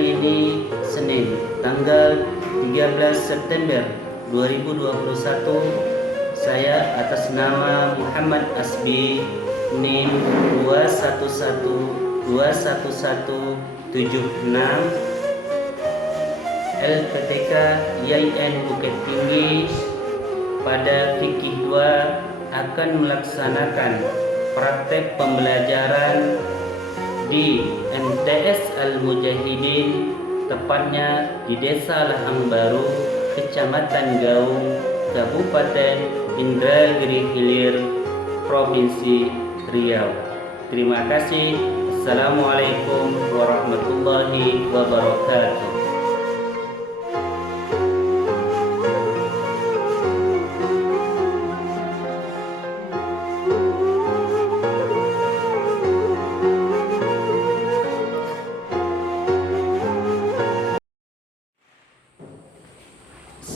hari ini Senin tanggal 13 September 2021. Saya atas nama Muhammad Asbi, NIM 21121176, LPTK YIN Bukit Tinggi, pada Fikih 2 akan melaksanakan praktek pembelajaran di MTS Al-Mujahidin, tepatnya di Desa Lahang Baru, Kecamatan Gaung, Kabupaten Indragiri Hilir, Provinsi Riau. Terima kasih. Assalamualaikum warahmatullahi wabarakatuh.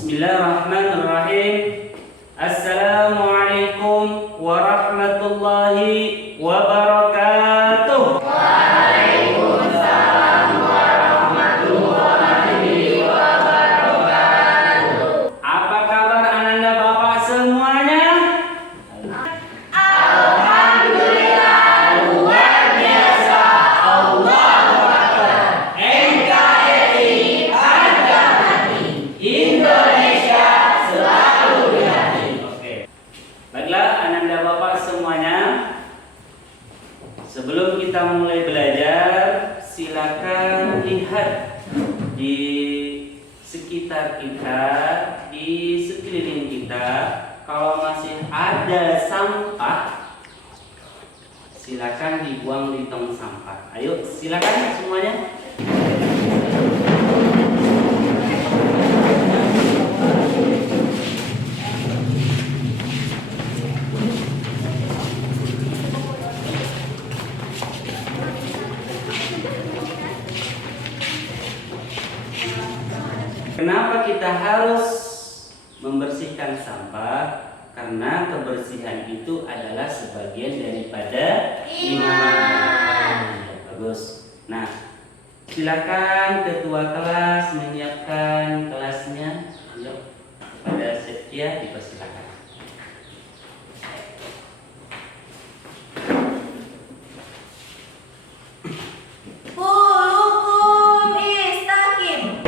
Bismillahirrahmanirrahim. Assalamualaikum warahmatullahi wabarakatuh. Waalaikumsalam warahmatullahi wabarakatuh. Apa kabar ananda bapak semuanya? Alhamdulillah, luar biasa. Allahu Akbar. NKRI harga mati. Indonesia selalu di hati. Oke. Baiklah ananda bapak semuanya, sebelum kita mulai belajar, silakan lihat di sekitar kita, di sekeliling kita. Kalau masih ada sampah, silakan dibuang di tong sampah. Ayo, silakan semuanya. Kenapa kita harus membersihkan sampah? Karena kebersihan itu adalah sebagian daripada iman. Bagus. Nah, silakan ketua kelas menyiapkan kelasnya. Yuk, pada Setia dipersilakan. Kulukum istaqim.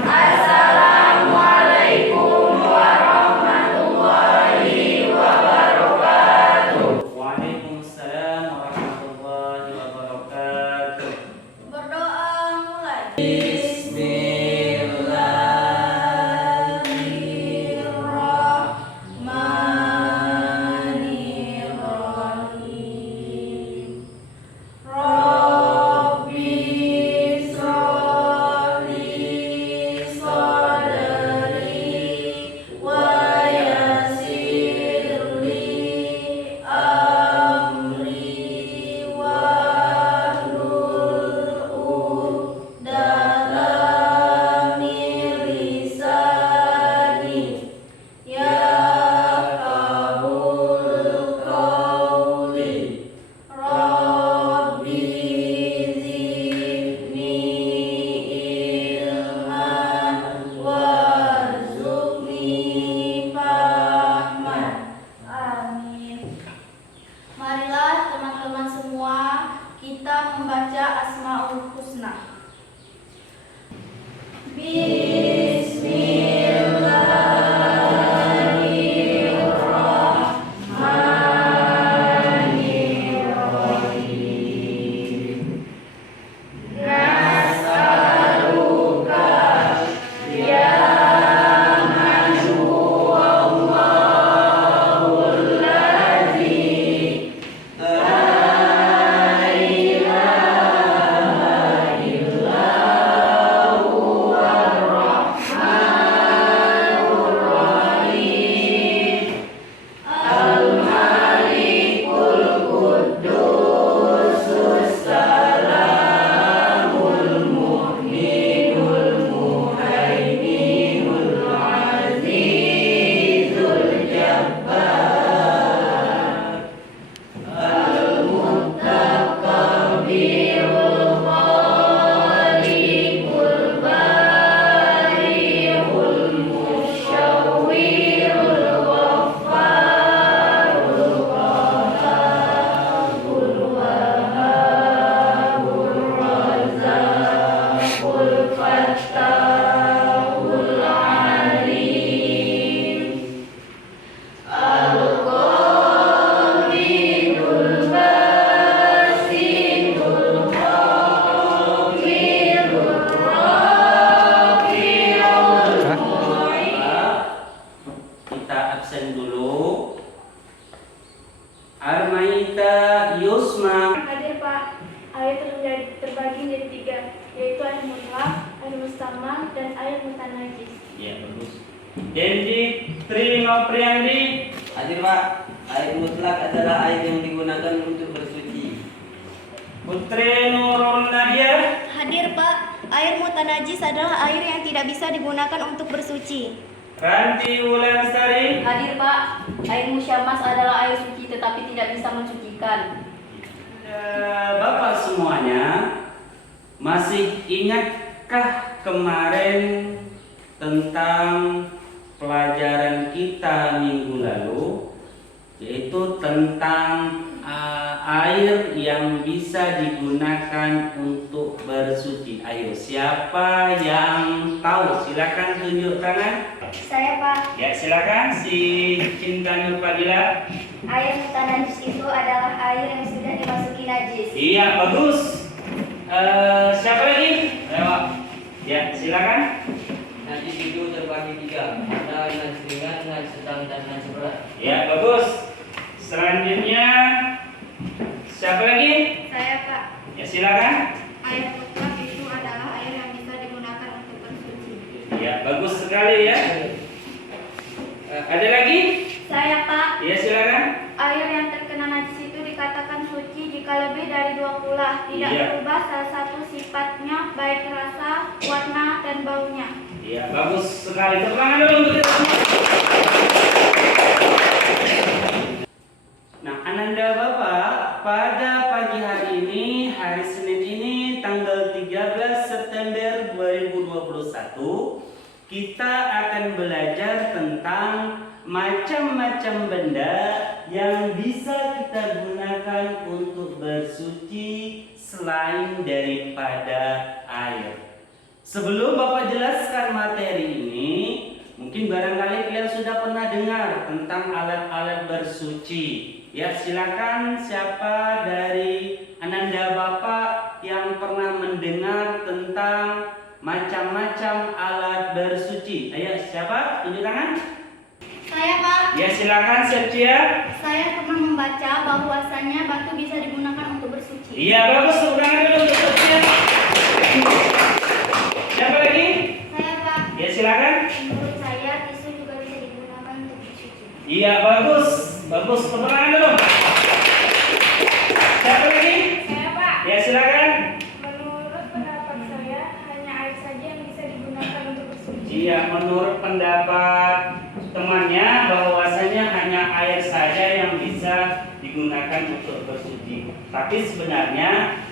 Assalamualaikum warahmatullahi wabarakatuh. Waalaikumsalam warahmatullahi wabarakatuh. Berdoa mulai. Bismillah. Armaita Yusma. Hadir Pak. Air terbagi menjadi 3, yaitu air mutlak, air mustamal, dan air mutanajis. Ya, bagus. Dendi Trino Priandi. Hadir Pak, air mutlak adalah air yang digunakan untuk bersuci. Putri Nurul Nadia. Hadir Pak, air mutanajis adalah air yang tidak bisa digunakan untuk bersuci. Ranti Wulansari. Hadir Pak, air musyamas adalah air suci tetapi tidak bisa mensucikan. Bapak semuanya, masih ingatkah kemarin tentang pelajaran kita minggu lalu, yaitu tentang air yang bisa digunakan untuk bersuci? Ayo, siapa yang tahu? Silakan tunjuk tangan. Saya Pak, Ya, silakan si Cinta Nur Fadila. air mutanajis itu adalah air yang sudah dimasuki najis. Iya, bagus. Siapa lagi? Ayo. Ya, silakan. Najis itu terbagi 3, ada najis ringan, najis sedang, dan najis berat. Ya, bagus. Selanjutnya siapa lagi? Saya Pak, Ya, silakan. air mutlak itu adalah air yang bisa digunakan untuk bersuci. Ya, bagus sekali ya. Ada lagi? Saya Pak, Ya, silakan. Air yang terkena najis itu dikatakan suci jika lebih dari 2 kula, tidak Iya. berubah salah satu sifatnya, baik rasa, warna, dan baunya. Ya, bagus sekali. Tepuk tangan dulu untuk kita semua. Nah, Ananda Bapak, pada pagi hari ini, hari Senin ini, tanggal 13 September 2021, kita akan belajar tentang macam-macam benda yang bisa kita gunakan untuk bersuci selain daripada air. Sebelum Bapak jelaskan materi ini, mungkin barangkali kalian sudah pernah dengar tentang alat-alat bersuci. Ya, silakan siapa dari Ananda Bapak yang pernah mendengar tentang macam-macam alat bersuci? Ayo, siapa? Tunjuk tangan. saya Pak, Ya, silakan Septia. saya pernah membaca bahwasannya batu bisa digunakan untuk bersuci. Iya, bagus. Tepuk tangan dulu untuk Septia. Siapa lagi? Saya Pak, Ya, silakan. menurut saya tisu juga bisa digunakan untuk bersuci. Iya, bagus. Bagus. Tepuk tangan dulu. Siapa lagi? Saya Pak, Ya, silakan. menurut pendapat saya, hanya air saja yang bisa digunakan untuk bersuci. Iya, menurut pendapat temannya bahwasanya hanya air saja yang bisa digunakan untuk bersuci. Tapi sebenarnya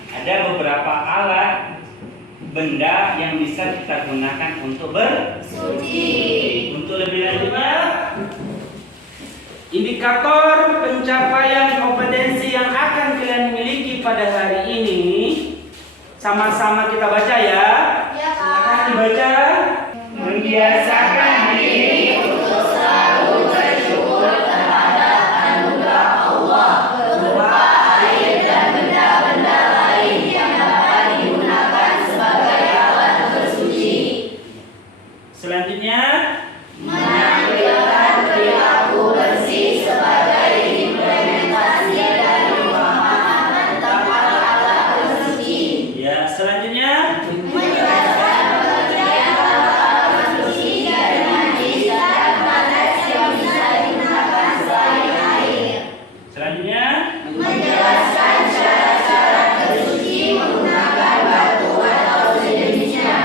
ada beberapa alat benda yang bisa kita gunakan untuk bersuci. Untuk lebih lanjutnya, indikator pencapaian kompetensi yang akan kalian miliki pada hari ini, sama-sama kita baca ya. Ya Pak. Silakan dibaca. Membiasakan diri Untuk selalu bersyukur terhadap anugerah Allah berupa air dan benda-benda lain yang dapat digunakan sebagai alat bersuci. Selanjutnya, Menampilkan perilaku bersih sebagai implementasi dari pemahaman tentang alat bersuci. ya selanjutnya, Menjelaskan pengertian alat bersuci dari najis dan panas yang bisa digunakan selain air. selanjutnya, Menjelaskan syarat-syarat bersuci menggunakan batu atau sejenisnya.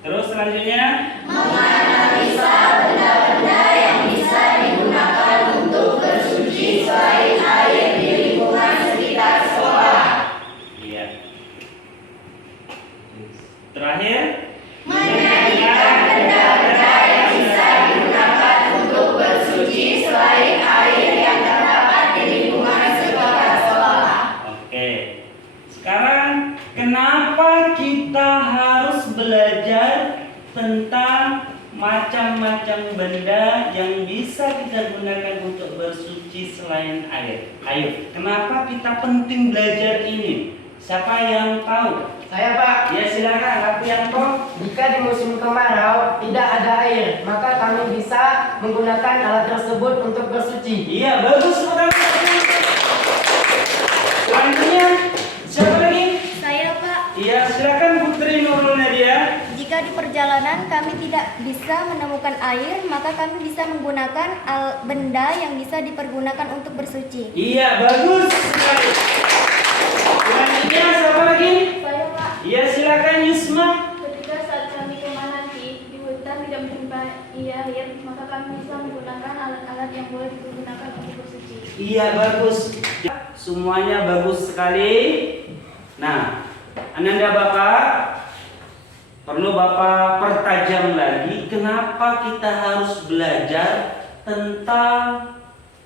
terus selanjutnya, Menganalisa benda-benda yang bisa digunakan untuk bersuci selain air di lingkungan sekitar sekolah. iya. Terakhir, Menyajikan benda-benda yang bisa digunakan untuk bersuci selain air yang terdapat di lingkungan sekitar sekolah. oke. Sekarang, kenapa kita harus belajar tentang macam-macam benda yang bisa kita gunakan untuk bersuci selain air? Ayo, kenapa kita penting belajar ini? Siapa yang tahu? Saya Pak, Ya, silakan. Aku yang tahu. jika di musim kemarau tidak ada air, maka kami bisa menggunakan alat tersebut untuk bersuci. Iya, bagus. Saudara. bisa menemukan air, maka kami bisa menggunakan benda yang bisa dipergunakan untuk bersuci. Iya, bagus sekali. Selanjutnya siapa lagi? Saya Pak, Iya, silakan Yusma. ketika saat kami kemah nanti di hutan tidak menjumpai air, maka kami bisa menggunakan alat-alat yang boleh digunakan untuk bersuci. Iya, bagus. Semuanya bagus sekali. Nah, Ananda Bapak, perlu Bapak pertajam lagi kenapa kita harus belajar tentang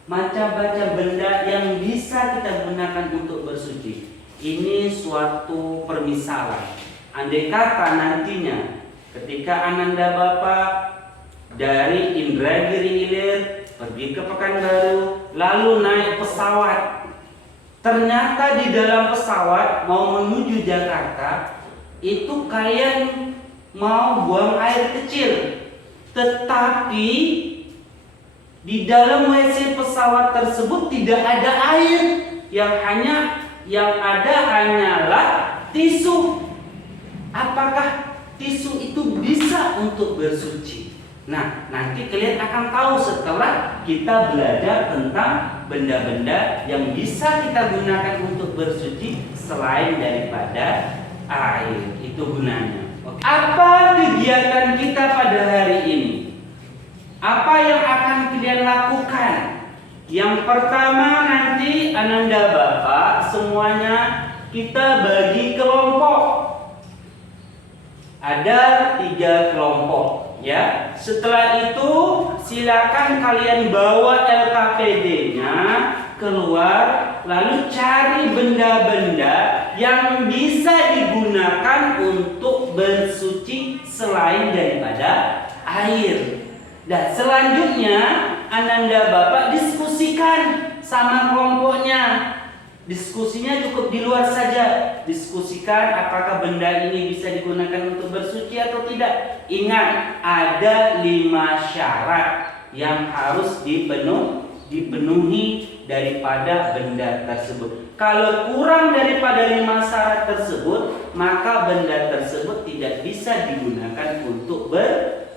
macam-macam benda yang bisa kita gunakan untuk bersuci. Ini suatu permisalan. Andai kata nantinya ketika Ananda Bapak dari Indragiri Hilir pergi ke Pekanbaru, lalu naik pesawat, ternyata di dalam pesawat mau menuju Jakarta, itu kalian mau buang air kecil, tetapi di dalam WC pesawat tersebut tidak ada air, yang ada hanyalah tisu. Apakah tisu itu bisa untuk bersuci? Nah, nanti kalian akan tahu setelah kita belajar tentang benda-benda yang bisa kita gunakan untuk bersuci selain daripada air. Itu gunanya. Oke. Apa kegiatan kita pada hari ini? Apa yang akan kalian lakukan? Yang pertama nanti Ananda Bapak semuanya kita bagi kelompok. Ada 3 kelompok, ya. Setelah itu silakan kalian bawa LKPD-nya keluar, lalu cari benda-benda yang bisa digunakan untuk bersuci selain daripada air. Dan selanjutnya Ananda Bapak diskusikan sama kelompoknya. Diskusinya cukup di luar saja. Diskusikan apakah benda ini bisa digunakan untuk bersuci atau tidak. Ingat, ada 5 syarat yang harus dipenuhi daripada benda tersebut. Kalau kurang daripada 5 syarat tersebut, maka benda tersebut tidak bisa digunakan untuk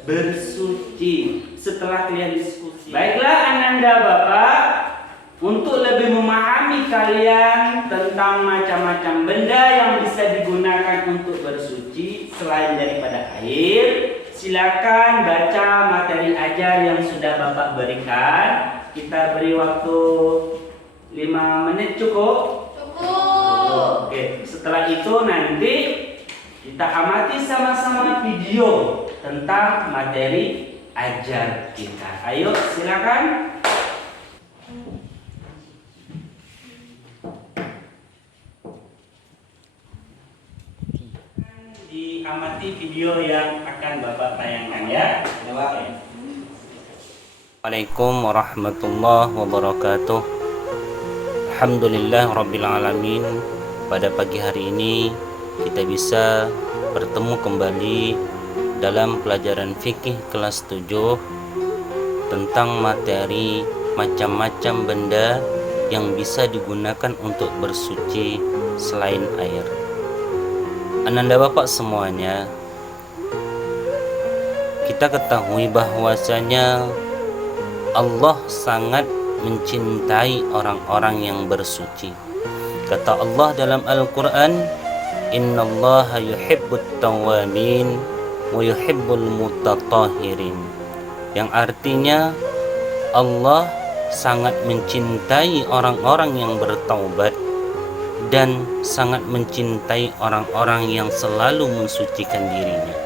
bersuci. Setelah kalian diskusi, baiklah Ananda Bapak, untuk lebih memahami kalian tentang macam-macam benda yang bisa digunakan untuk bersuci selain daripada air, silakan baca materi ajar yang sudah Bapak berikan. Kita beri waktu 5 menit cukup? Cukup. Oke, setelah itu nanti kita amati sama-sama video tentang materi ajar kita. Ayo silakan. Diamati video yang akan Bapak tayangkan ya. Assalamualaikum warahmatullahi wabarakatuh. Alhamdulillah rabbil alamin. Pada pagi hari ini kita bisa bertemu kembali dalam pelajaran fikih kelas 7 tentang materi macam-macam benda yang bisa digunakan untuk bersuci selain air. Ananda Bapak semuanya, kita ketahui bahwasanya Allah sangat mencintai orang-orang yang bersuci. Kata Allah dalam Al-Quran, Innallaha yuhibbut tawwabin wa yuhibbul mutatahhirin. Yang artinya Allah sangat mencintai orang-orang yang bertaubat dan sangat mencintai orang-orang yang selalu mensucikan dirinya.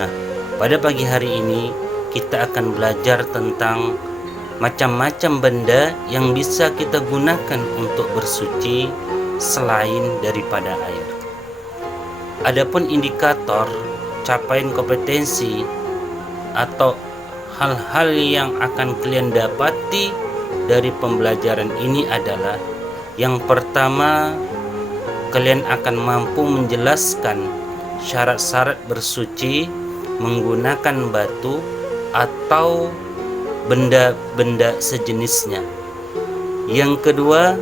Nah, pada pagi hari ini kita akan belajar tentang macam-macam benda yang bisa kita gunakan untuk bersuci selain daripada air. Adapun indikator capaian kompetensi atau hal-hal yang akan kalian dapati dari pembelajaran ini adalah yang pertama, kalian akan mampu menjelaskan syarat-syarat bersuci menggunakan batu atau benda-benda sejenisnya. Yang kedua,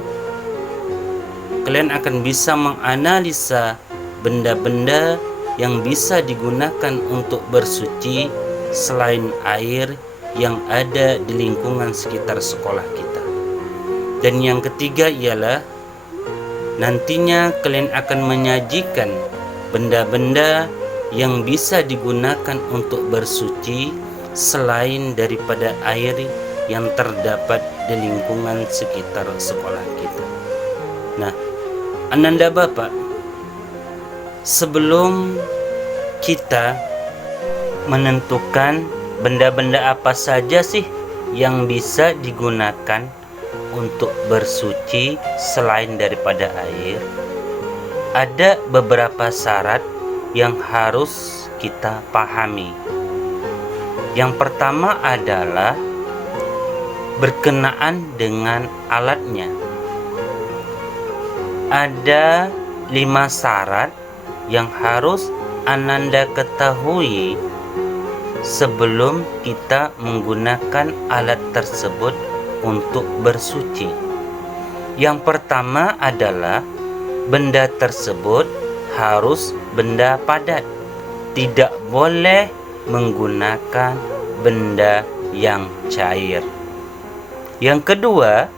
kalian akan bisa menganalisa benda-benda yang bisa digunakan untuk bersuci selain air yang ada di lingkungan sekitar sekolah kita. Dan yang ketiga ialah nantinya kalian akan menyajikan benda-benda yang bisa digunakan untuk bersuci selain daripada air yang terdapat di lingkungan sekitar sekolah kita. Nah, Ananda Bapak, sebelum kita menentukan benda-benda apa saja sih yang bisa digunakan untuk bersuci selain daripada air, ada beberapa syarat yang harus kita pahami. Yang pertama adalah berkenaan dengan alatnya. Ada 5 syarat yang harus Ananda ketahui sebelum kita menggunakan alat tersebut untuk bersuci. Yang pertama adalah benda tersebut harus benda padat. Tidak boleh menggunakan benda yang cair. Yang kedua,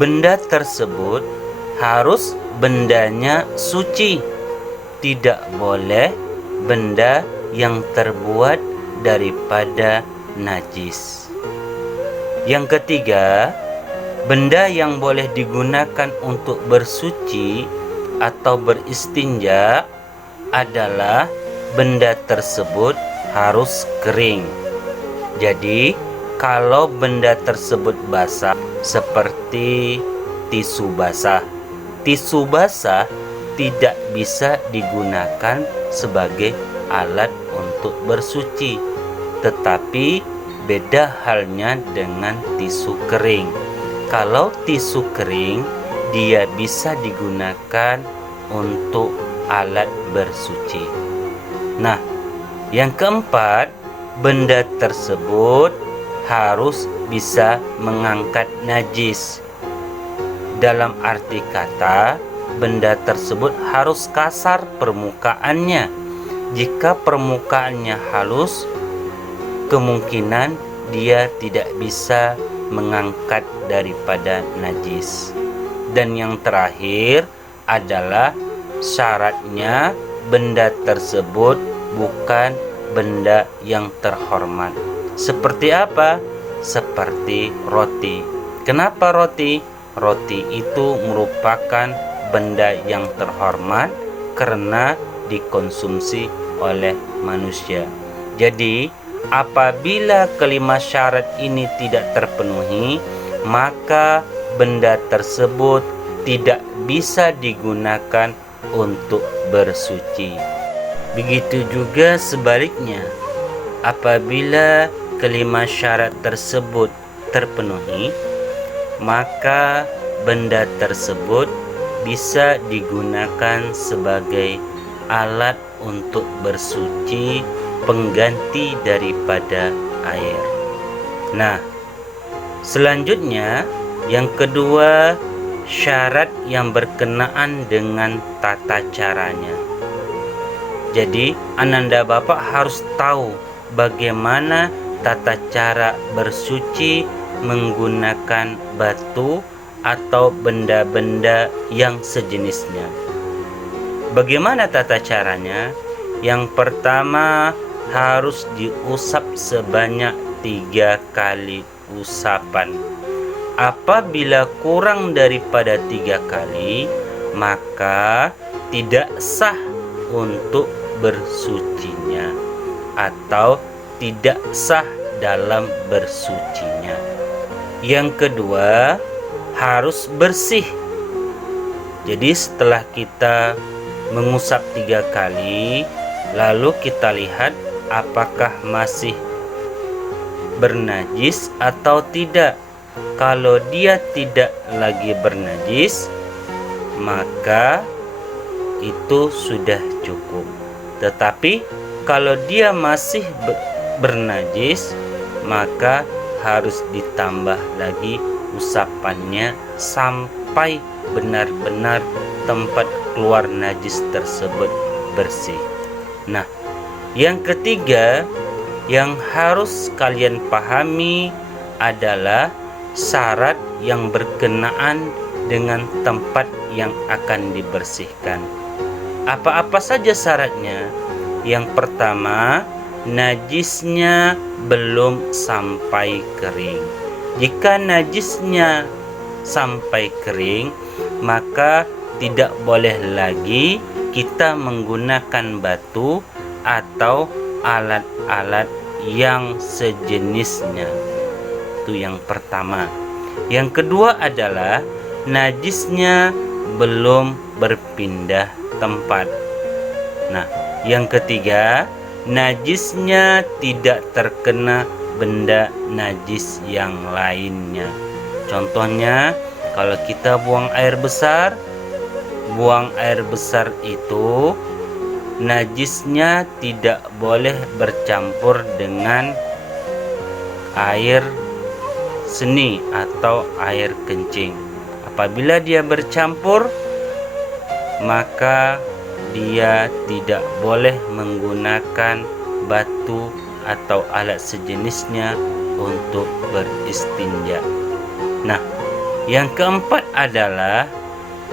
benda tersebut harus bendanya suci. Tidak boleh benda yang terbuat daripada najis. Yang ketiga, benda yang boleh digunakan untuk bersuci atau beristinja adalah benda tersebut harus kering. Jadi, kalau benda tersebut basah seperti tisu basah tidak bisa digunakan sebagai alat untuk bersuci. Tetapi beda halnya dengan tisu kering. Kalau tisu kering, dia bisa digunakan untuk alat bersuci. Nah, yang keempat, benda tersebut harus bisa mengangkat najis. Dalam arti kata, benda tersebut harus kasar permukaannya. Jika permukaannya halus, kemungkinan dia tidak bisa mengangkat daripada najis. Dan yang terakhir adalah syaratnya benda tersebut bukan benda yang terhormat. Seperti apa? Seperti roti. Kenapa roti? Roti itu merupakan benda yang terhormat karena dikonsumsi oleh manusia. Jadi, apabila kelima syarat ini tidak terpenuhi, maka benda tersebut tidak bisa digunakan untuk bersuci. Begitu juga sebaliknya, apabila kelima syarat tersebut terpenuhi, maka benda tersebut bisa digunakan sebagai alat untuk bersuci pengganti daripada air. Nah, selanjutnya yang kedua, syarat yang berkenaan dengan tata caranya. Jadi, Ananda Bapak harus tahu bagaimana tata cara bersuci menggunakan batu atau benda-benda yang sejenisnya. Bagaimana tata caranya? Yang pertama, harus diusap sebanyak 3 kali usapan. Apabila kurang daripada 3 kali, maka tidak sah untuk bersucinya atau tidak sah dalam bersucinya. Yang kedua, harus bersih. Jadi setelah kita mengusap 3 kali, lalu kita lihat apakah masih bernajis atau tidak. Kalau dia tidak lagi bernajis, maka itu sudah cukup. Tetapi kalau dia masih bernajis, maka harus ditambah lagi usapannya sampai benar-benar tempat keluar najis tersebut bersih. Nah, yang ketiga, yang harus kalian pahami adalah syarat yang berkenaan dengan tempat yang akan dibersihkan. Apa-apa saja syaratnya? Yang pertama, najisnya belum sampai kering. Jika najisnya sampai kering, maka tidak boleh lagi kita menggunakan batu atau alat-alat yang sejenisnya. Itu yang pertama. Yang kedua adalah najisnya belum berpindah tempat. Nah, yang ketiga, najisnya tidak terkena benda najis yang lainnya. Contohnya, kalau kita buang air besar itu najisnya tidak boleh bercampur dengan air seni atau air kencing. Apabila dia bercampur, maka dia tidak boleh menggunakan batu atau alat sejenisnya untuk beristinja. Nah, yang keempat adalah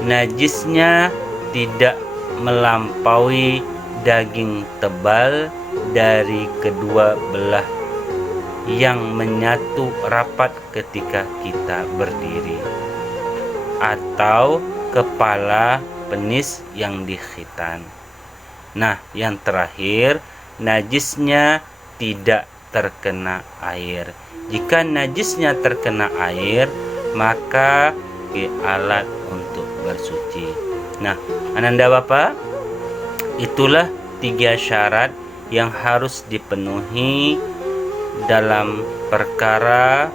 najisnya tidak melampaui daging tebal dari kedua belah yang menyatu rapat ketika kita berdiri, atau kepala penis yang dikhitan. Nah, yang terakhir, najisnya tidak terkena air. Jika najisnya terkena air, maka ke alat untuk bersuci. Nah, Ananda Bapak, itulah 3 syarat yang harus dipenuhi dalam perkara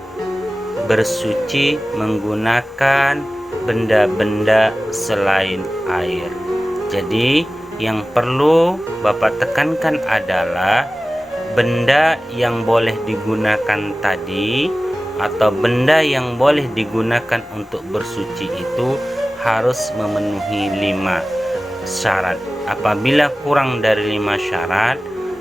bersuci menggunakan benda-benda selain air. Jadi, yang perlu Bapak tekankan adalah benda yang boleh digunakan tadi atau benda yang boleh digunakan untuk bersuci itu harus memenuhi 5 syarat. Apabila kurang dari 5 syarat,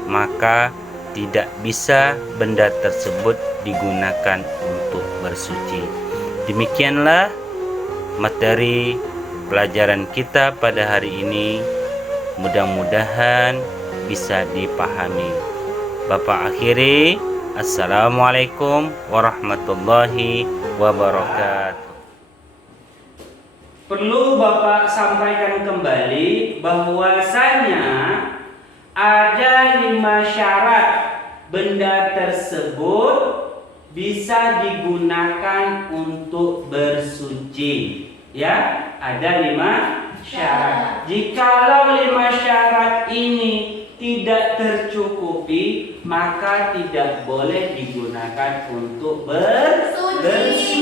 maka tidak bisa benda tersebut digunakan untuk bersuci. Demikianlah materi pelajaran kita pada hari ini. Mudah-mudahan bisa dipahami. Bapak akhiri, assalamualaikum warahmatullahi wabarakatuh. Perlu Bapak sampaikan kembali bahwasanya ada 5 syarat benda tersebut bisa digunakan untuk bersuci. Ya, ada 5 syarat. Jikalau 5 syarat ini tidak tercukupi, maka tidak boleh digunakan untuk bersuci.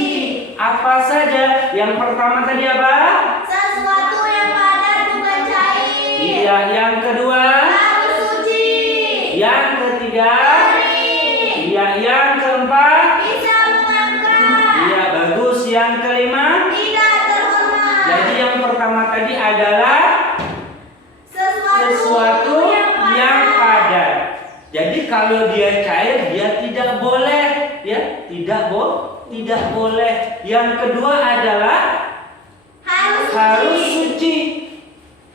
Apa saja? Yang pertama tadi apa? Sesuatu yang padat bukan cair. Iya, yang kedua? Harus suci. Yang ketiga? Kering. Iya, yang keempat? Bisa mengangkat. Iya, bagus. Yang kelima? Tidak terhormat. Jadi yang pertama tadi adalah sesuatu yang padat. Jadi kalau dia cair, dia tidak boleh, ya, tidak boleh. Yang kedua adalah harus suci.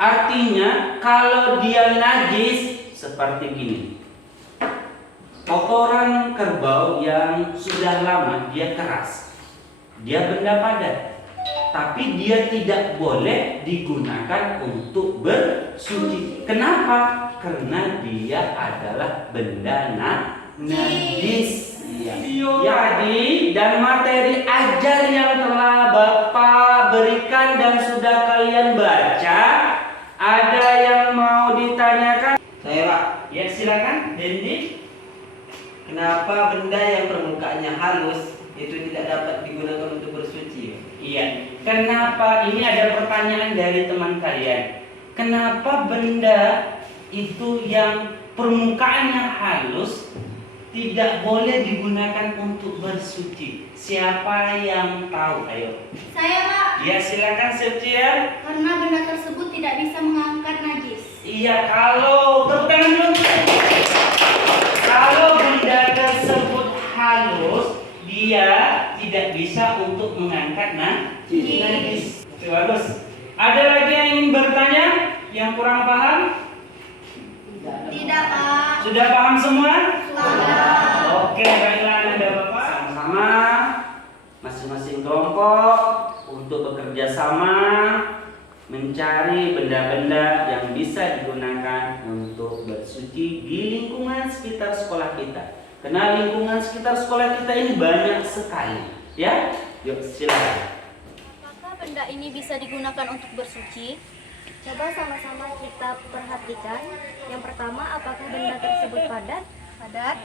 Artinya kalau dia najis seperti gini. Kotoran kerbau yang sudah lama dia keras. Dia benda padat. Tapi dia tidak boleh digunakan untuk bersuci. Kenapa? Karena dia adalah benda najis. Jadi, dan materi ajar yang telah Bapak berikan dan sudah kalian baca, ada yang mau ditanyakan? Saya Pak, Ya, silakan, Dendi. kenapa benda yang permukaannya halus itu tidak dapat digunakan untuk bersuci? Iya, kenapa? Ini ada pertanyaan dari teman kalian. Kenapa benda itu yang permukaannya halus tidak boleh digunakan untuk bersuci? Siapa yang tahu? Ayo. Saya, Pak, Ya, silakan Septian. karena benda tersebut tidak bisa mengangkat najis. Iya, kalau tepuk tangan dulu. Kalau benda tersebut halus, dia tidak bisa untuk mengangkat najis. Oke, bagus. Ada lagi yang ingin bertanya? Yang kurang paham? Tidak, Pak. Sudah paham semua? Sudah. Oke, baiklah Anda Bapak. Sama-sama masing-masing kelompok untuk bekerja sama mencari benda-benda yang bisa digunakan untuk bersuci di lingkungan sekitar sekolah kita. Karena lingkungan sekitar sekolah kita ini banyak sekali, ya. Yuk, silakan. Apakah benda ini bisa digunakan untuk bersuci? Coba sama-sama kita perhatikan. Yang pertama, apakah benda tersebut padat? Padat.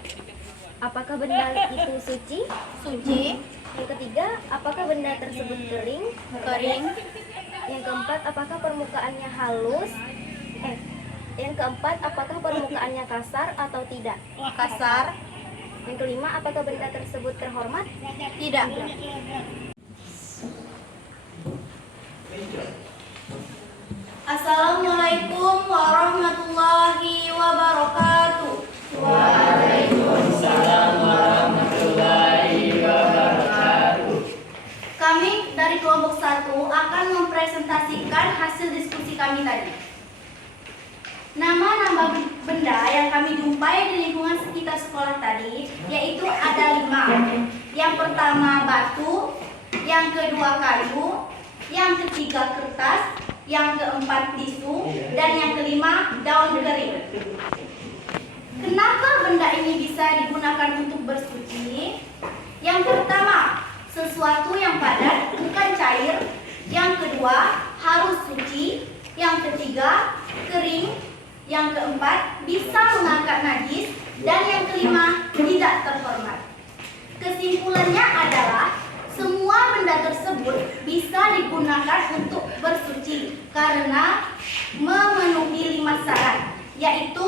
Apakah benda itu suci? Suci. Yang ketiga, apakah benda tersebut kering? Kering. Yang keempat, apakah permukaannya halus? Yang keempat, apakah permukaannya kasar atau tidak? Kasar. Yang kelima, apakah benda tersebut terhormat? Tidak. Assalamualaikum warahmatullahi wabarakatuh. Waalaikumsalam warahmatullahi wabarakatuh. Kami dari kelompok 1 akan mempresentasikan hasil diskusi kami tadi. Nama-nama benda yang kami jumpai di lingkungan sekitar sekolah tadi yaitu ada 5. Yang pertama batu, yang kedua kayu, yang ketiga kertas, yang keempat tisu, dan yang kelima daun kering. Kenapa benda ini bisa digunakan untuk bersuci? Yang pertama, sesuatu yang padat, bukan cair. Yang kedua, harus suci. Yang ketiga, kering. Yang keempat, bisa mengangkat najis. Dan yang kelima, tidak terhormat. Kesimpulannya adalah semua benda tersebut bisa digunakan untuk bersuci karena memenuhi 5 syarat, yaitu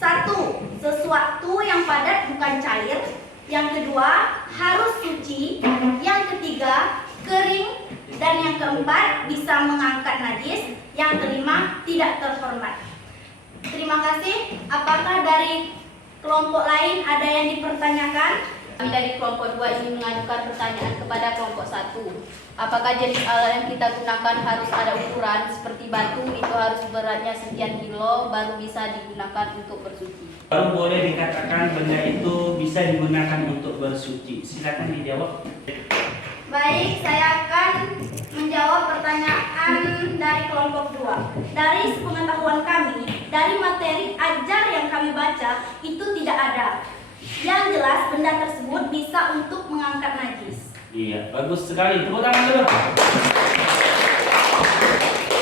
1. Sesuatu yang padat bukan cair. Yang kedua, harus suci. Yang ketiga, kering. Dan yang keempat, bisa mengangkat najis. Yang kelima, tidak terhormat. Terima kasih. Apakah dari kelompok lain ada yang dipertanyakan? Kami dari kelompok 2 ingin mengajukan pertanyaan kepada kelompok 1. Apakah jenis alat yang kita gunakan harus ada ukuran? Seperti batu itu harus beratnya sekian kilo baru bisa digunakan untuk bersuci. Baru boleh dikatakan benda itu bisa digunakan untuk bersuci. Silakan dijawab. Baik, saya akan menjawab pertanyaan dari kelompok 2. Dari sepengetahuan kami, dari materi ajar yang kami baca, itu tidak ada. Yang jelas, benda tersebut bisa untuk mengangkat najis. Iya, bagus sekali. Tepuk tangan dulu.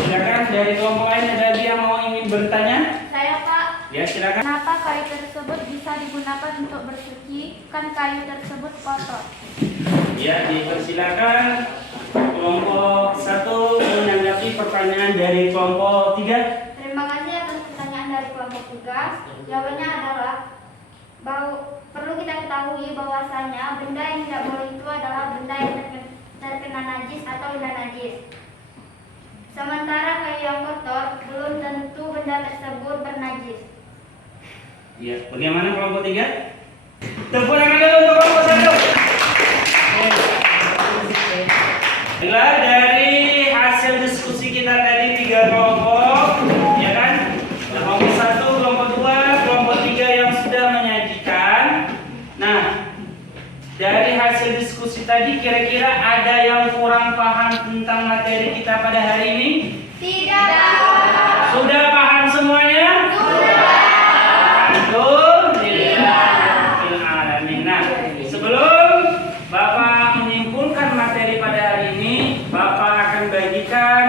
Silakan dari kelompok lain ada lagi yang mau ingin bertanya? Saya, Pak. Ya, silakan. Kenapa kayu tersebut bisa digunakan untuk bersuci? Kan kayu tersebut kotor. Ya, dipersilakan kelompok 1 menanggapi pertanyaan dari kelompok 3. Terima kasih atas pertanyaan dari kelompok 3. Jawabannya adalah perlu kita ketahui bahwasanya benda yang tidak boleh itu adalah benda yang terkena najis atau benda najis. Sementara kayu yang kotor belum tentu benda tersebut bernajis. Ya, bagaimana kelompok 3? Tepuk tangan dulu untuk kelompok 1. Baiklah, dari hasil diskusi kita tadi 3 kelompok, ya kan? Kelompok 1, kelompok 2, kelompok 3 yang sudah menyajikan. Nah, dari hasil diskusi tadi kira-kira ada yang kurang paham tentang materi kita pada hari ini? Tidak. Sudah paham semuanya? Nah, sebelum Bapak menyimpulkan materi pada hari ini, Bapak akan bagikan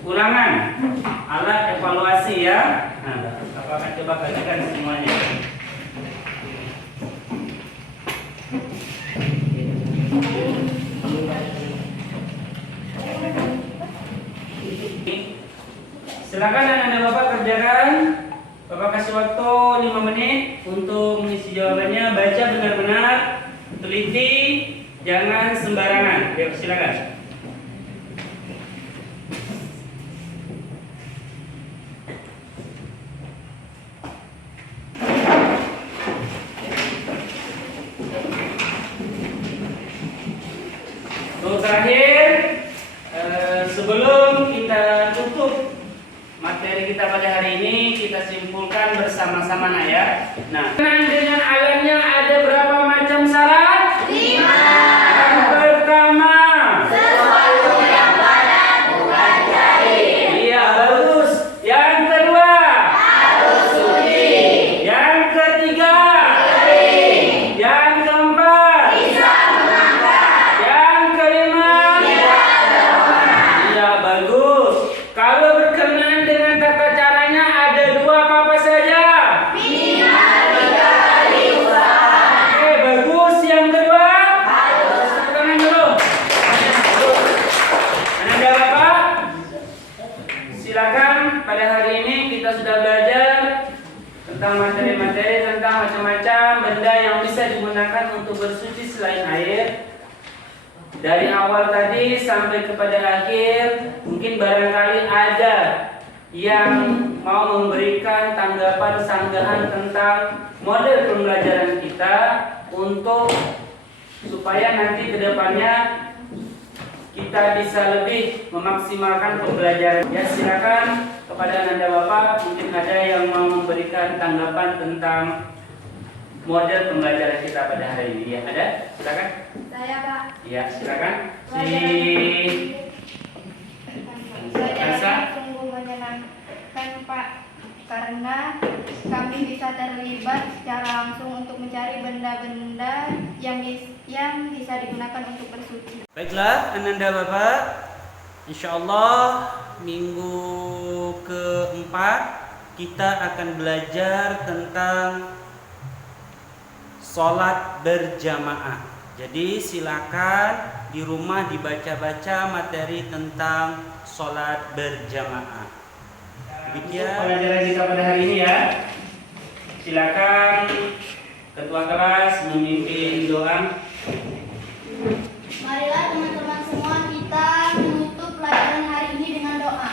ulangan alat evaluasi ya. Nah, Bapak akan coba bagikan semuanya. Silakan Anda Bapak kerjakan. Bapak kasih waktu 5 menit untuk mengisi jawabannya. Baca benar-benar, teliti, jangan sembarangan. Ya, silakan. Untuk terakhir, sebelum kita tutup materi kita pada hari ini, kita simpulkan bersama-sama nak ya. Nah, dengan alamnya ada berapa macam syarat? 5. Yang pertama, Sesuatu yang padat bukan cair. iya bagus. Yang kedua, Harus suci. yang ketiga, Kering. yang keempat, Bisa mengangkat. yang kelima, Tidak terlemah. iya bagus. Kalau berkenaan dengan tata caranya ada 2 apa saja? Minimal 3 kali usaha. Oke, bagus. Yang kedua, Harus tepuk tangan dulu. Anda Bapak, silakan. Pada hari ini kita sudah belajar tentang materi-materi tentang macam-macam benda yang bisa digunakan untuk bersuci selain air. Dari awal tadi sampai kepada akhir, mungkin barangkali ada yang mau memberikan tanggapan sanggahan tentang model pembelajaran kita untuk supaya nanti ke depannya kita bisa lebih memaksimalkan pembelajaran. Ya, silakan kepada Anda Bapak, mungkin ada yang mau memberikan tanggapan tentang model pembelajaran kita pada hari ini. Ya, ada? Silakan. Saya Pak. Ya, silakan. Pelajaran sungguh menyenangkan Pak, karena kami bisa terlibat secara langsung untuk mencari benda-benda yang bisa digunakan untuk bersuci. Baiklah, Ananda Bapak, insya Allah minggu keempat kita akan belajar tentang sholat berjamaah. Jadi silakan di rumah dibaca-baca materi tentang sholat berjamaah. Demikian pelajaran kita pada hari ini ya. Silakan ketua kelas memimpin doa. Marilah teman-teman semua kita menutup pelajaran hari ini dengan doa.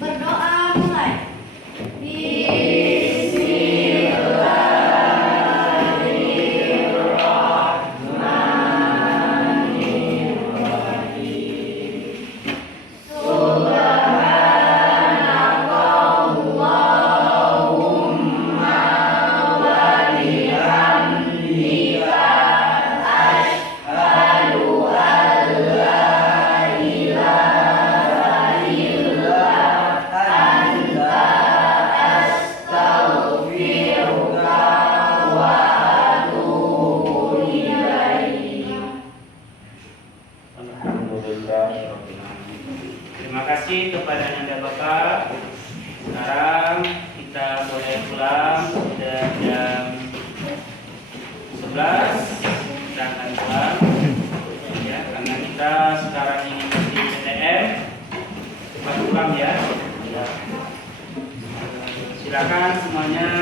Berdoa mulai. Terima kasih kepada Anda Bapak. Sekarang kita boleh pulang. Sudah jam 11. Kita akan pulang ya, karena kita sekarang ingin bikin PTM. Cepat pulang ya. Silakan semuanya